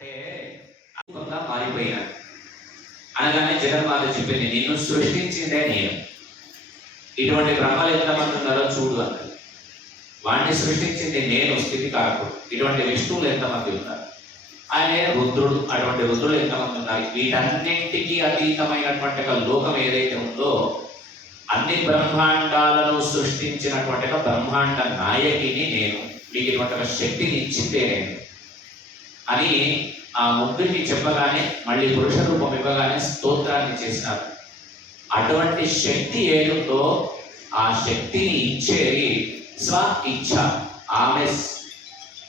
అంటే అద్భుతంగా మారిపోయినా అనగానే జగన్మాత చెప్పింది నిన్ను సృష్టించిందే నేను. ఇటువంటి బ్రహ్మలు ఎంతమంది ఉన్నారో చూడు అన్నది వాణ్ణి సృష్టించింది నేను స్థితి కారకుడు. ఇటువంటి విష్ణువులు ఎంతమంది ఉన్నారు? ఆయన రుద్రుడు? అటువంటి రుద్రులు ఎంతమంది ఉన్నారు? వీటన్నింటికి అతీతమైనటువంటి ఒక లోకం ఏదైతే ఉందో అన్ని బ్రహ్మాండాలను సృష్టించినటువంటి ఒక బ్రహ్మాండ నాయకిని నేను. మీకు ఇటువంటి శక్తిని ఇచ్చిందే నేను. అని ఆ ముగ్గురికి చెప్పగానే మళ్ళీ పురుష రూపం ఇవ్వగానే స్తోత్రాన్ని చేసినారు అటువంటి శక్తి ఏదుందో ఆ శక్తిని ఇచ్చేది స్వ ఇచ్ఛ ఆమె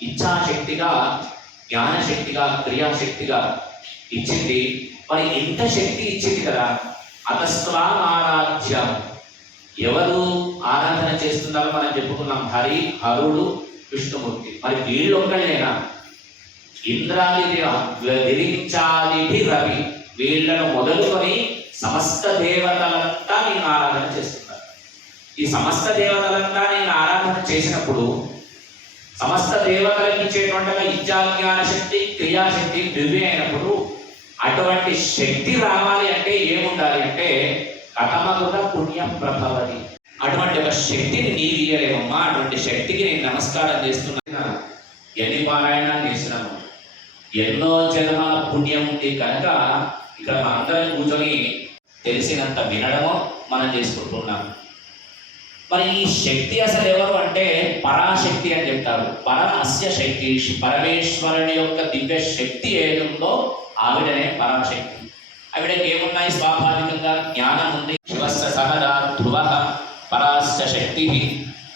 ఇచ్ఛాశక్తిగా జ్ఞానశక్తిగా క్రియాశక్తిగా ఇచ్చింది. మరి ఇంత శక్తి ఇచ్చింది కదా అతస్త్వాం ఆరాధ్యం ఎవరు ఆరాధన చేస్తున్నారో మనం చెప్పుకున్నాం. హరి హరుడు విష్ణుమూర్తి. మరి వీళ్ళొక్కళ్ళేనా? ఇంద్రాది విరించాది రవి. వీళ్ళను మొదలుకొని సమస్త దేవతలంతా నేను ఆరాధన చేస్తున్నారు ఈ సమస్త దేవతలంతా నేను ఆరాధన చేసినప్పుడు సమస్త దేవతలకు ఇచ్చేటువంటి ఇచ్చాజ్ఞాన శక్తి క్రియాశక్తి దివ్య అయినప్పుడు అటువంటి శక్తి రావాలి అంటే ఏముండాలి అంటే కథమగుత పుణ్యం ప్రభవతి అటువంటి ఒక శక్తిని నీవు ఇయ్యలేమమ్మా అటువంటి శక్తికి నేను నమస్కారం చేస్తున్నా. ఎన్ని పారాయణాలు చేసినాము ఎన్నో జన్మల పుణ్యం ఉంది కనుక ఇక్కడ మన అందరం కూర్చొని తెలిసినంత వినడమో మనం చేసుకుంటున్నాం. మరి ఈ శక్తి అసలు ఎవరు అంటే పరాశక్తి అని చెప్తారు. పర అస్య శక్తి పరమేశ్వరుని యొక్క దివ్య శక్తి ఏదుందో ఆవిడనే పరాశక్తి. ఆవిడకి ఏమున్నాయి? స్వాభావికంగా జ్ఞానం ఉంది శివస్య సహజ ధ్రువ పరాస్య శక్తి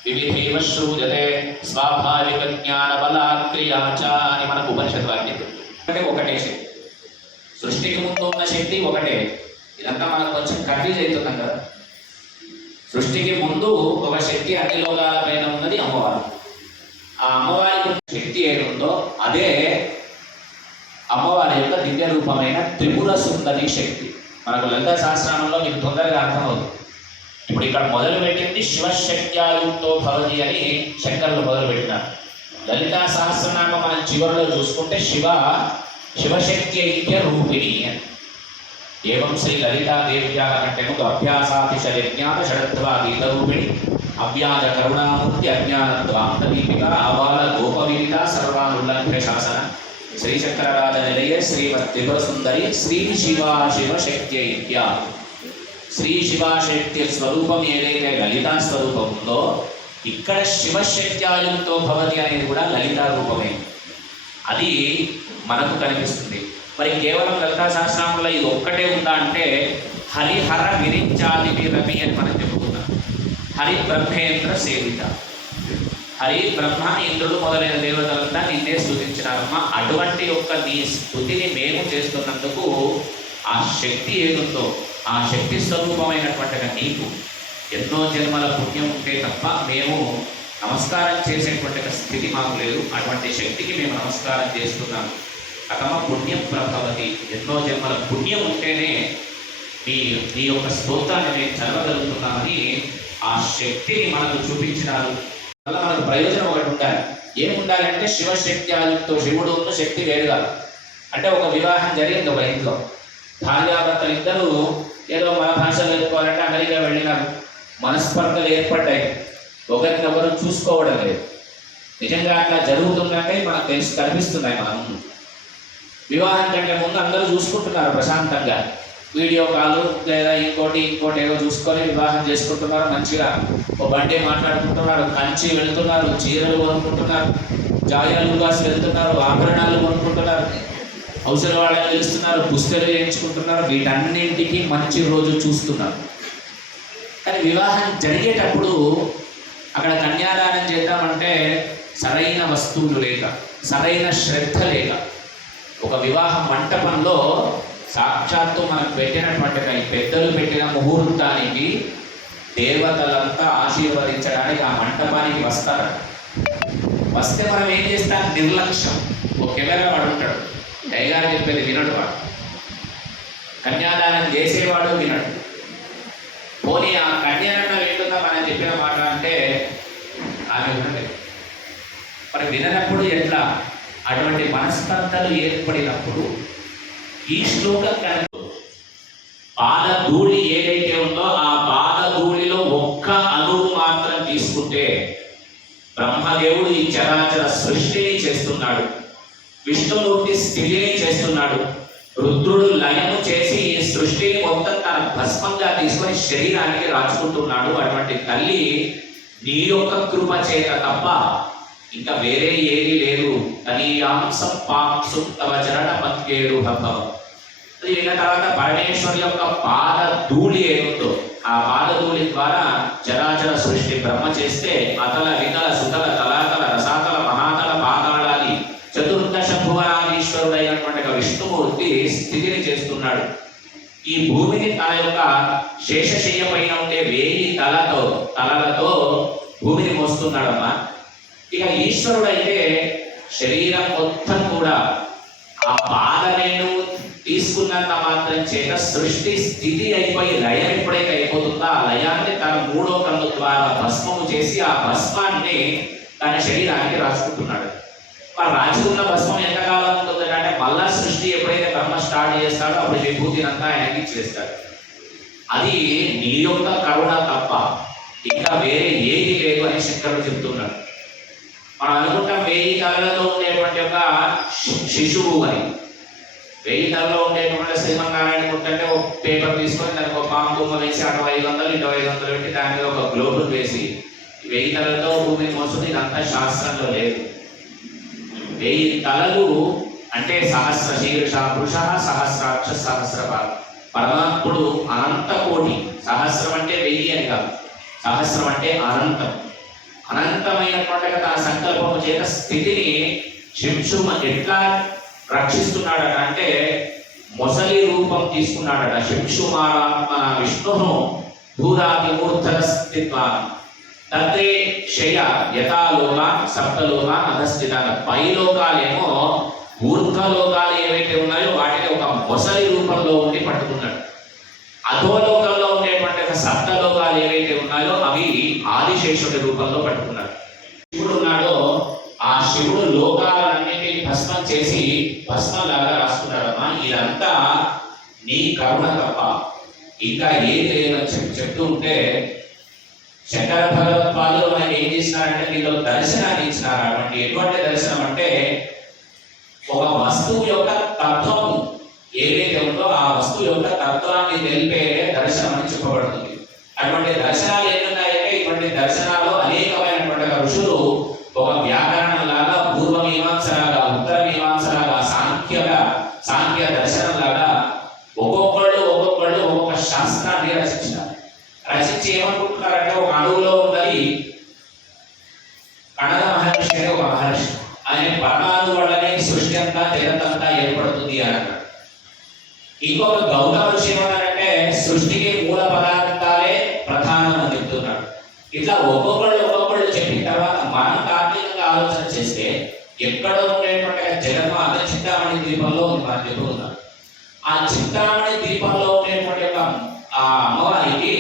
వివిధేవ శ్రూజతే స్వాభావిక జ్ఞాన బల అని మనకు ఉపనిషత్ వాక్యం అంటే ఒకటే శక్తి. సృష్టికి ముందు ఉన్న శక్తి ఒకటే. ఇదంతా మనకు కొంచెం కన్ఫ్యూజ్ అవుతున్నాం కదా. సృష్టికి ముందు ఒక శక్తి అన్ని లోకాల పైన ఉన్నది అమ్మవారు. ఆ అమ్మవారికి శక్తి ఏది అదే అమ్మవారి యొక్క దివ్య రూపమైన త్రిపుర సుందరి శక్తి. మనకు లలిత శాస్త్రంలో మీకు తొందరగా అర్థమవుతుంది. ఇప్పుడు ఇక్కడ మొదలు పెట్టింది శివశక్త్యాయుక్తో భవతి అని శంకర్లు మొదలు పెట్టినారు. లలితా సహస్రనామ మనం చివరిలో చూసుకుంటే శివ శివశక్తి ఐక్య రూపిణి అని. ఏవం శ్రీ లలితాదేవ్యాల కంటే ముందు అభ్యాసాతిశ విజ్ఞాత షడత్వ గీతరూపిణి అవ్యాజ కరుణామూర్తి అజ్ఞాన ద్వాంత దీపిక ఆబాల గోపవిదిత సర్వానుల్లంఘ్య శాసన. శ్రీచక్రరాజ నిలయ శ్రీమత్ త్రిపుర సుందరి శ్రీ శివా శక్తి ఐక్య శ్రీ శివశక్తి స్వరూపం ఏదైతే లలితా స్వరూపం ఉందో ఇక్కడ శివశక్త్యాయులతో భవతి అనేది కూడా లలితా రూపమే. అది మనకు కనిపిస్తుంది. మరి కేవలం లలితా శాస్త్రంలో ఇది ఒక్కటే ఉందా అంటే హరిహర విరించాది రవి అని మనం చెప్పుకున్నాం హరి బ్రహ్మేంద్ర సేవిత. హరి బ్రహ్మ ఇంద్రుడు మొదలైన దేవతలంతా నిన్నే స్థుతించినారమ్మా అటువంటి యొక్క నీ స్థుతిని మేము చేస్తున్నందుకు ఆ శక్తి ఏదుందో ఆ శక్తి స్వరూపమైనటువంటి నీకు. ఎన్నో జన్మల పుణ్యం ఉంటే తప్ప మేము నమస్కారం చేసేటువంటి స్థితి మాకు లేదు. అటువంటి శక్తికి మేము నమస్కారం చేస్తున్నాము. అతమ పుణ్యం ప్రభవతి. ఎన్నో జన్మల పుణ్యం ఉంటేనే మీ మీ యొక్క స్తోత్రాన్ని మేము చదవగలుగుతున్నామని ఆ శక్తిని మనకు చూపించినారు. వల్ల మనకు ప్రయోజనం ఒకటి ఉండాలి. ఏముండాలంటే శివశక్తి ఆదితో శివుడు ఉన్న శక్తి వేరుగా అంటే ఒక వివాహం జరిగింది ఒక ఇంట్లో. భార్యాభర్తలు ఇద్దరు ఏదో మన భాషలో చెప్పుకోవాలంటే అమెరికా వెళ్ళినారు మనస్పర్ధలు ఏర్పడ్డాయి. ఒకరినొకరు చూసుకోవడం లేదు. నిజంగా అట్లా జరుగుతుందంటే మనకు తెలిసి కనిపిస్తున్నాయి మన ముందు. వివాహం కంటే ముందు అందరూ చూసుకుంటున్నారు ప్రశాంతంగా. వీడియో కాల్ లేదా ఇంకోటి ఇంకోటి ఏదో చూసుకొని వివాహం చేసుకుంటున్నారు మంచిగా ఓ బండి మాట్లాడుకుంటున్నారు కంచి వెళ్తున్నారు చీరలు కొనుక్కుంటున్నారు జాయాలు కాసి వెళ్తున్నారు ఆభరణాలు కొనుక్కుంటున్నారు. అవసరం వాళ్ళని తెలుస్తున్నారు పుస్తలు చేయించుకుంటున్నారు వీటన్నింటికి మంచి రోజు చూస్తున్నారు. కానీ వివాహం జరిగేటప్పుడు అక్కడ కన్యాదానం చేద్దామంటే సరైన వస్తువులు లేక సరైన శ్రద్ధ లేక ఒక వివాహ మంటపంలో సాక్షాత్తు మనకు పెట్టినటువంటి పెద్దలు పెట్టిన ముహూర్తానికి దేవతలంతా ఆశీర్వదించడానికి ఆ మంటపానికి వస్తారు. వస్తే మనం ఏం చేస్తాం? నిర్లక్ష్యం. ఒక కెమెరా వాడు ఉంటాడు. దయగారు చెప్పేది వినడు వాడు. కన్యాదానం చేసేవాడు వినడు. పోనీ ఆ కన్యాదానం ఏంటుందా మనం చెప్పిన మాట అంటే ఆమె వినలేదు. మరి విననప్పుడు ఎట్లా? అటువంటి మనస్పర్ధలు ఏర్పడినప్పుడు ఈ శ్లోకం కనుక పాల ధూళి ఏదైతే ఉందో ఆ పాల ధూళిలో ఒక్క అణువు మాత్రం తీసుకుంటే బ్రహ్మదేవుడు ఈ చరాచర సృష్టిని చేస్తున్నాడు. విష్ణుమూర్తి స్థితిని చేస్తున్నాడు. రుద్రుడు లయము చేసి ఈ సృష్టిని మొత్తం తన భస్మంగా తీసుకొని శరీరానికి రాచుకుంటున్నాడు. అటువంటి తల్లి నీ యొక్క కృప చేత తప్ప ఇంకా వేరే ఏది లేదు. తనీయాంసం పాంసు తవ చరణ పత్యేరు భవం తర్వాత పరమేశ్వరు యొక్క పాద ధూళి ఏముందో ఆ పాద ధూళి ద్వారా చరాచర సృష్టి బ్రహ్మ చేస్తే అతల వితల సుతల తల విష్ణుమూర్తి స్థితిని చేస్తున్నాడు. ఈ భూమిని తన యొక్క శేషశయ్య పైన ఉండే వేయి తలతో తలలతో భూమిని మోస్తున్నాడమ్మా. ఇక ఈశ్వరుడైతే శరీరం మొత్తం కూడా ఆ పాదనేను తీసుకున్నంత మాత్రం చేత సృష్టి స్థితి అయిపోయి లయం ఎప్పుడైతే అయిపోతుందో ఆ లయాన్ని తన మూడో కన్ను ద్వారా భస్మము చేసి ఆ భస్మాన్ని తన శరీరానికి రాసుకుంటున్నాడు. మరి రాజుకున్న భస్మం ఎంతకాలం ఉంటుంది అంటే మళ్ళా సృష్టి ఎప్పుడైతే కర్మ స్టార్ట్ చేస్తాడో అప్పుడు విభూతిని అంతా ఆయనకి ఇచ్చేస్తాడు. అది నీ యొక్క కరుణ తప్ప ఇంకా వేరే ఏది లేదు అని శంకరుడు చెప్తున్నాడు. మనం అనుకుంటాం వెయ్యి కళలో ఉండేటువంటి ఒక శిశువు అని. వెయ్యి కళలో ఉండేటువంటి శ్రీమన్నారాయణ పుట్టంటే ఒక పేపర్ తీసుకొని దానికి ఒక పాము బొమ్మ వేసి అటు ఐదు వందలు ఇటు ఐదు వందలు పెట్టి దాని మీద ఒక గ్లోబుల్ వేసి వెయ్యి తలతో భూమిని మోస్తుంది ఇదంతా శాస్త్రంలో లేదు. వెయ్యి తలలు అంటే సహస్ర శీర్ష పురుష సహస్రాక్ష సహస్ర పరమాత్ముడు అనంత కోటి. సహస్రం అంటే వెయ్యి అని కాదు. సహస్రం అంటే అనంతం. అనంతమైనటువంటి తన సంకల్పము చేత స్థితిని శింశుమ ఎట్లా రక్షిస్తున్నాడట అంటే మొసలి రూపం తీసుకున్నాడట. శింశుమారాత్మ విష్ణును భూరాది మూర్ధన స్థిత్వ. తత్రే శయ యథాలోక సప్తలోక అధస్థిత పై లోకాలేమో ఊర్ధ్వలోకాలు ఏవైతే ఉన్నాయో వాటిని ఒక మొసలి రూపంలో ఉండి పట్టుకున్నాడు. అధోలోకంలో ఉండేటువంటి ఒక సప్తలోకాలు ఏవైతే ఉన్నాయో అవి ఆదిశేషుడి రూపంలో పట్టుకున్నాడు. శివుడు ఉన్నాడో ఆ శివుడు లోకాలన్నింటినీ భస్మం చేసి భస్మంలాగా రాసుకున్నాడమ్మా. ఇదంతా నీ కరుణ తప్ప. ఇంకా ఏం లేదని చెప్తూ ఉంటే శంకర భగవత్పాదులు ఆయన ఏం చేసినారంటే నీలో దర్శనాన్ని ఇచ్చినారు. అటువంటి ఎటువంటి దర్శనం అంటే ఒక వస్తువు యొక్క తత్వం ఏదైతే ఉందో ఆ వస్తువు యొక్క తత్వాన్ని తెలిపే దర్శనం అని చెప్పబడుతుంది. అటువంటి దర్శనాలు ఏమున్నాయంటే ఇటువంటి దర్శనాలు అనేకమైనటువంటి ఋషులు ఒక వ్యాకరణం లాగా పూర్వ రచించి ఏమనుకుంటున్నారంటే ఒక అణువులో ఉందని కణద మహర్షి అనే ఒక మహర్షి. ఆయన పరమాణు వల్లనే సృష్టి అంతా జగత్తంతా ఏర్పడుతుంది అని అన్నాడు. ఇంకొక గౌతమ ఋషి ఏమన్నారంటే సృష్టికి మూల పదార్థాలే ప్రధానం అని చెప్తున్నాడు. ఇట్లా ఒక్కొక్కళ్ళు ఒక్కొక్కళ్ళు చెప్పిన తర్వాత మనం తాత్వికంగా ఆలోచన చేస్తే ఎక్కడ ఉండేటువంటి జగన్మాత చింతామణి ద్వీపంలో ఉంది మనం చెప్పుకుందాం ఆ చింతామణి దీపంలో ఉండేటువంటి ఒక ఆ అమ్మవారికి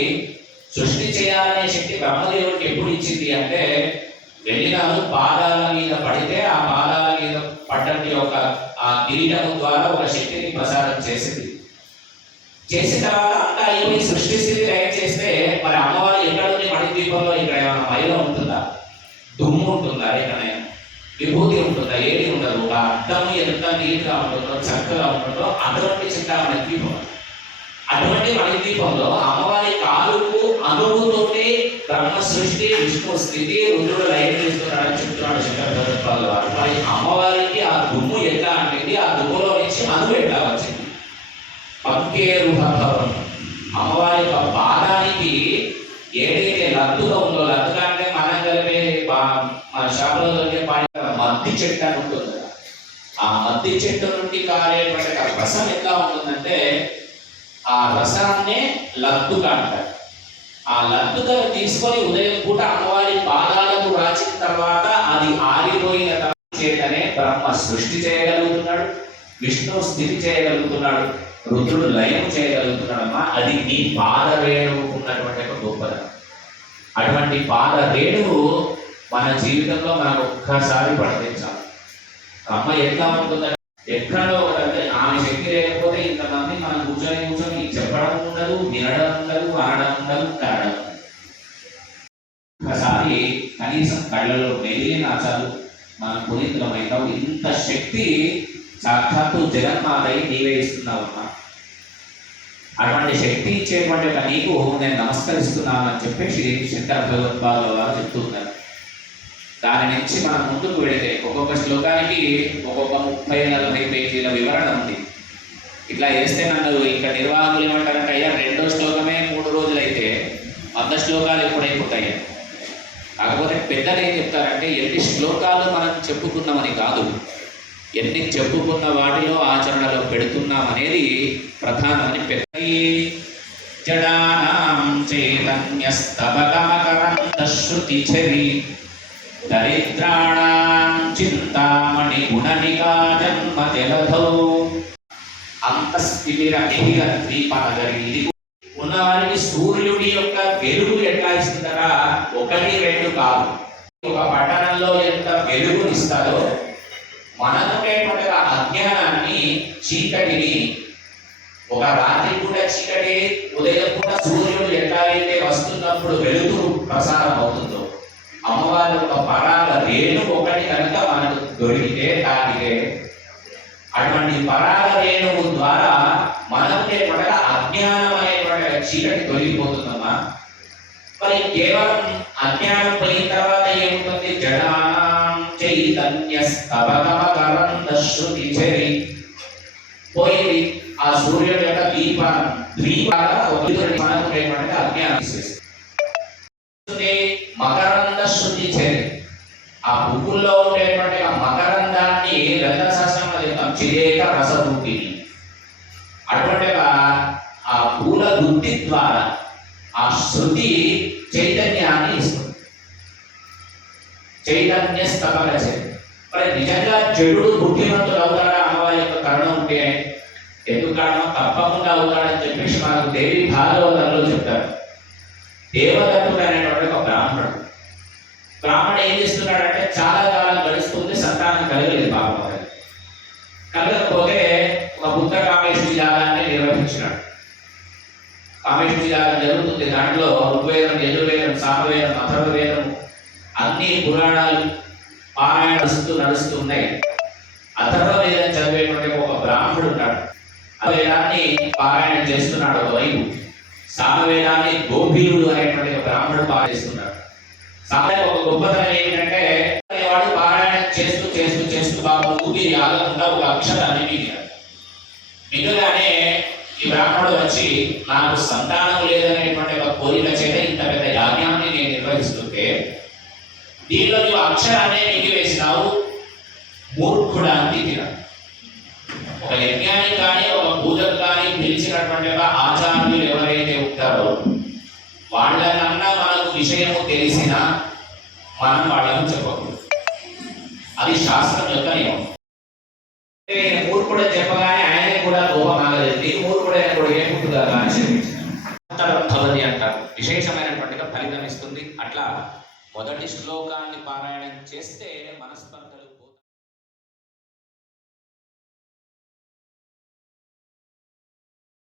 సృష్టి చేయాలనే శక్తి బ్రహ్మదేవుడికి ఎప్పుడు ఇచ్చింది అంటే వెళ్ళినారు పాదాల మీద పడితే ఆ పాదాల మీద పడ్డటి ఒక ఆ కిరీటం ద్వారా ఒక శక్తిని ప్రసారం చేసింది. చేసిన తర్వాత అంతా అయిపోయి సృష్టి స్థితి లయం చేస్తే మరి అమ్మవారు ఎక్కడ ఉంది? మణి దీపంలో ఇక్కడ ఏమైనా మైలో ఉంటుందా? దుమ్ము ఉంటుందా ఎక్కడైనా? విభూతి ఉంటుందా? ఏది ఉండదు. ఒక అర్థం ఎంత నీట్గా ఉంటుందో చక్కగా ఉంటుందో అటువంటి చింతామణి దీపం అటువంటి మణి దీపంలో అమ్మవారి కాలుకు అనువుతోటే బ్రహ్మ సృష్టి విష్ణు స్థితి రుద్రుడు లయం చేస్తున్నాడని చెప్తున్నాడు శంకర వారు మరి అమ్మవారికి ఆ దుమ్ము ఎట్లా అంటే ఆ దుమ్ములో నుంచి అణువు ఎట్లా వచ్చింది? పంకేరు భవం అమ్మవారి యొక్క పాదానికి ఏదైతే లద్దుగా ఉందో లద్దుగా అంటే మనం కలిపే మన షాపులో పాడి మద్ది చెట్టు అని ఉంటుంది ఆ మద్ది చెట్టు నుండి కారేటువంటి ఆ రసం ఎట్లా ఉంటుందంటే ఆ రసాన్నే లద్దుగా అంటారు. ఆ లద్దుగా తీసుకొని ఉదయం పూట అమ్మవారి పాదాలకు రాచిన తర్వాత అది ఆరిపోయిన తర్వాత చేతనే బ్రహ్మ సృష్టి చేయగలుగుతున్నాడు విష్ణు స్థితి చేయగలుగుతున్నాడు రుద్రుడు లయం చేయగలుగుతున్నాడమ్మా. అది నీ పాద రేణువుకున్నటువంటి ఒక గొప్పదనం. అటువంటి పాద రేణువు మన జీవితంలో మనం ఒక్కసారి ప్రకటించాలి అమ్మ ఎట్లా ఉంటుందంటే ఎక్కడో ఒక ఆమె శక్తి లేకపోతే ఇంతమంది మనం కూర్చొని కూర్చొని చెప్పడం ఉండదు వినడం ఉండదు అనడం ఉండదు కనడం ఒకసారి కనీసం కళ్ళలో మెలిగిన చాలు మనం పునీతులమైతావు. ఇంత శక్తి సాక్షాత్తు జగన్మాతయ్య నీవే ఇస్తున్నావమ్మా. అటువంటి శక్తి ఇచ్చేటువంటి నీకు నేను నమస్కరిస్తున్నాను అని శ్రీ శంకర భగవత్పాదుల వారు చెప్తున్నారు దాని నుంచి మనం ముందుకు వెళితే ఒక్కొక్క శ్లోకానికి ఒక్కొక్క ముప్పై నలభై పేజీల వివరణ ఉంది. ఇట్లా చేస్తే నన్ను ఇక్కడ నిర్వాహకులు ఏమంటారంటే అయ్యా రెండో శ్లోకమే మూడు రోజులైతే వంద శ్లోకాలు ఎప్పుడైపోతాయి? కాకపోతే పెద్దలు ఏం చెప్తారంటే ఎన్ని శ్లోకాలు మనం చెప్పుకున్నామని కాదు ఎన్ని చెప్పుకున్న వాటిలో ఆచరణలో పెడుతున్నాం అనేది ప్రధానమని పెద్ద జడానాం చైతన్యస్తబకమకరంత శృతి చరి దరిద్రాణాం చింతామణి గుణనికా జన్మ తెలధో. అంతస్థితిర మిహిర ద్వీపనగరి ఇది ఉన్నవారికి సూర్యుడి యొక్క వెలుగు ఎట్లా ఇస్తుందరా ఒకటి రెండు కాదు. ఒక పట్టణంలో ఎంత వెలుగునిస్తారో మనకుండేటువంటి ఆ అజ్ఞానాన్ని చీకటిని ఒక రాత్రి పూట చీకటి ఉదయం పూట సూర్యుడు ఎట్లా అయితే వస్తున్నప్పుడు వెలుగు ప్రసారం అవుతుందో అమ్మవారి యొక్క పరాల రేణు ఒకటి కనుక మనకు దొరికితే తాకితే అటువంటి పరాల రేణువు ద్వారా మనకు పడక అజ్ఞానమైనటువంటి చీకటి తొలగిపోతుందమ్మా. మరి కేవలం అజ్ఞానం పోయిన తర్వాత ఏముంటుంది? జడానాం చైతన్య స్తవగమకరంద శృతి చరి పోయింది ఆ సూర్యుడు యొక్క దీప ద్వీపాల ఒత్తిడి మనకు అజ్ఞానం తీసేస్తుంది ఆ పువ్వుల్లో ఉండేటువంటి ఆ మకరందాన్ని లలిత శాస్త్రంలో చెప్తాం. చిరేక రసరూపిణి అటువంటి ఆ పూల వృత్తి ద్వారా ఆ శృతి చైతన్యాన్ని ఇస్తుంది. చైతన్య స్తపన మరి నిజంగా చెడు బుద్ధిమంతుడు అవుతాడా? అమ్మవారి యొక్క కరుణ ఉంటే ఎందుకు కారణం? తప్పకుండా అవుతాడని చెప్పేసి మనకు దేవి భాగవతంలో చెప్తారు. దేవదత్తుడు అనేటువంటి బ్రాహ్మణుడు ఏం చేస్తున్నాడంటే చాలా కాలం గడుస్తుంది సంతానం కలగలేదు పాపం కలగకపోతే ఒక బుద్ధ కామేశ్వరి యాగాన్ని నిర్వహించినాడు. కామేశ్వరి యాగం జరుగుతుంది దాంట్లో ఋగ్వేదం యజుర్వేదం సామవేదం అథర్వవేదం అన్ని పురాణాలు పారాయణ నడుస్తూ నడుస్తూ ఉన్నాయి. అథర్వవేదం చదివేటువంటి ఒక బ్రాహ్మడు ఉంటాడు ఆ వేదాన్ని పారాయణ చేస్తున్నాడు ఒకవైపు సామవేదాన్ని గోపీరుడు అనేటువంటి ఒక బ్రాహ్మణుడు పాటిస్తున్నాడు సామాన్య ఒక గొప్పతనం ఏంటంటే వాడు పారాయణం చేస్తూ చేస్తూ చేస్తూ బాబు ఊపిరి ఆగకుండా ఒక అక్షరాన్ని మిగిలాడు. మిగగానే ఈ బ్రాహ్మణుడు వచ్చి నాకు సంతానం లేదనేటువంటి ఒక కోరిక చేత ఇంత పెద్ద యాజ్ఞాన్ని నేను నిర్వహిస్తుంటే దీనిలో నువ్వు అక్షరాన్నే మిగివేసినావు మూర్ఖుడా అని తిట్టినాడు ఒక యజ్ఞానికి కానీ ఒక పూజకు కానీ పిలిచినటువంటి ఒక ఆచార్యులు ఎవరైతే ఉంటారో వాళ్ళనన్నా విషయము తెలిసినా మనం వాళ్ళని చెప్పకూడదు. అది శాస్త్రం యొక్క నియమం. అంటే చెప్పగానే ఆయన కూడా లోపం ఆగలేదు నీకు మూర్ఖుడైన కూడా ఏం పుట్టుగా అని శపించారు అంటారు విశేషమైనటువంటిగా ఫలితం ఇస్తుంది. అట్లా మొదటి శ్లోకాన్ని పారాయణం చేస్తే మనస్పర్ధ